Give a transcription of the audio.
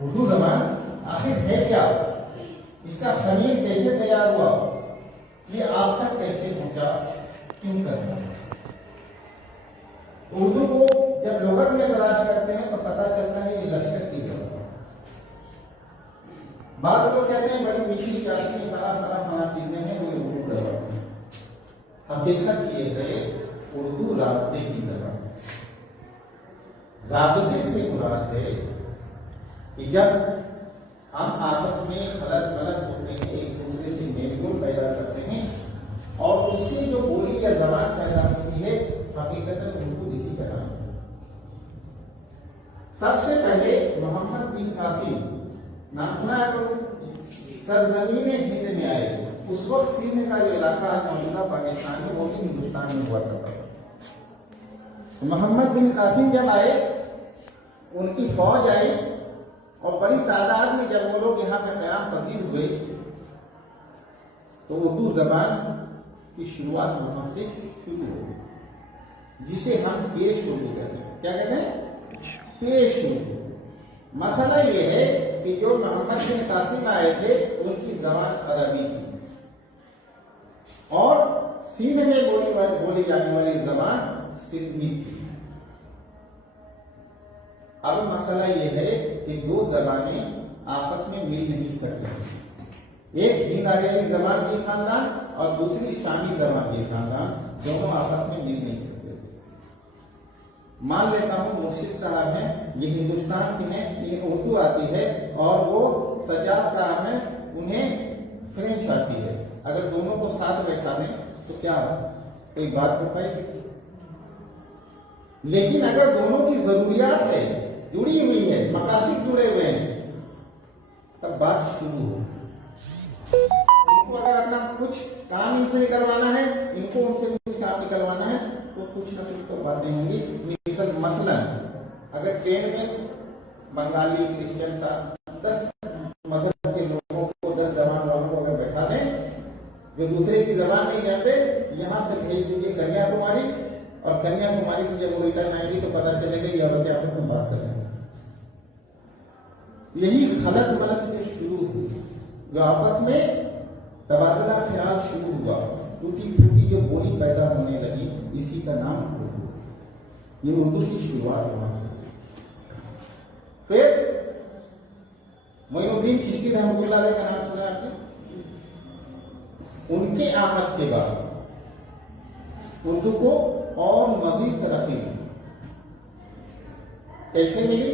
उर्दू जबान आखिर है क्या, इसका खमीर कैसे तैयार हुआ, ये आप तक कैसे पहुंचा, क्यों करता है। उर्दू को जब लुगत में तलाश करते हैं तो पता चलता है ये लश्कर की जबान। बाद लोग कहते हैं बड़ी मीठी चाशनी फला चीजें हैं, वो उर्दू जबान है। हकीकत ये है उर्दू राब्ते की जबान। राब्ते से मुराद है कि जब हम आपस में खलत मलत होते हैं, एक दूसरे से मेलजोल पैदा करते हैं और उससे जो बोली या जबान पैदा होती है, हकीकत उर्दू इसी का नाम है। सबसे पहले मोहम्मद बिन कासिम नाम सुना है आपको, सरजमीन हिंद में आए। उस वक्त सिंध का जो इलाका मौजूदा पाकिस्तान में, वो भी हिंदुस्तान में हुआ करता था। मोहम्मद बिन कासिम जब आए, उनकी फौज आई और बड़ी तादाद में जब वो लोग यहाँ पे कयाम पजीर हुए तो उर्दू जबान की शुरुआत वहां से शुरू हो गई, जिसे हम पेश उर्दू कहते हैं। क्या कहते हैं? पेश उर्दू। मसला ये है कि जो मोहम्मद बिन कासिम आए थे उनकी जबान अरबी थी और सिंध में बोली जाने वाली जबान सिंधी थी। अब मसला ये है कि दो जबानें आपस में मिल नहीं सकती। एक हिंद आर्याई जबान की खानदान और दूसरी शामी जबान की खानदान, दोनों आपस में मिल नहीं सकते। मान लेता हूं मुर्शिद साहब हैं, ये हिंदुस्तान के हैं, इन्हें उर्दू आती है और वो सज्जाद साहब हैं, उन्हें फ्रेंच आती है। अगर दोनों को साथ बैठा दें तो क्या कोई बात हो पाएगी? लेकिन अगर दोनों की जरूरियात है, जुड़ी हुई है, मकासिद जुड़े हुए हैं, तब बात शुरू हो। उनको अगर अपना कुछ काम इनसे निकलवाना है, इनको उनसे कुछ काम निकलवाना है, तो कुछ न कुछ तो बातें होंगी। मसलन अगर ट्रेन में बंगाली क्रिश्चियन का 10 मजहब के लोगों को, 10 जबान वालों को अगर बैठा दें जो दूसरे की जबान नहीं जानते, यहां से भेज दीजिए कन्याकुमारी, और कन्याकुमारी से जब वो रिटर्न आएंगी तो पता चलेगा ये औरतें आपस में बात कर रहे हैं। यही खलत मलत में शुरू हुई, जो आपस में तबादला ख्याल शुरू हुआ, टूटी फूटी जो बोली पैदा होने लगी, इसी का नाम उर्दू। ये उर्दू की शुरुआत वहां से। फिर मोइनुद्दीन चिश्ती रहमतुल्लाह अलैह का नाम सुना आपने? उनके आमद के बाद उर्दू को और मजीद तरक्की मिली। कैसे मिली?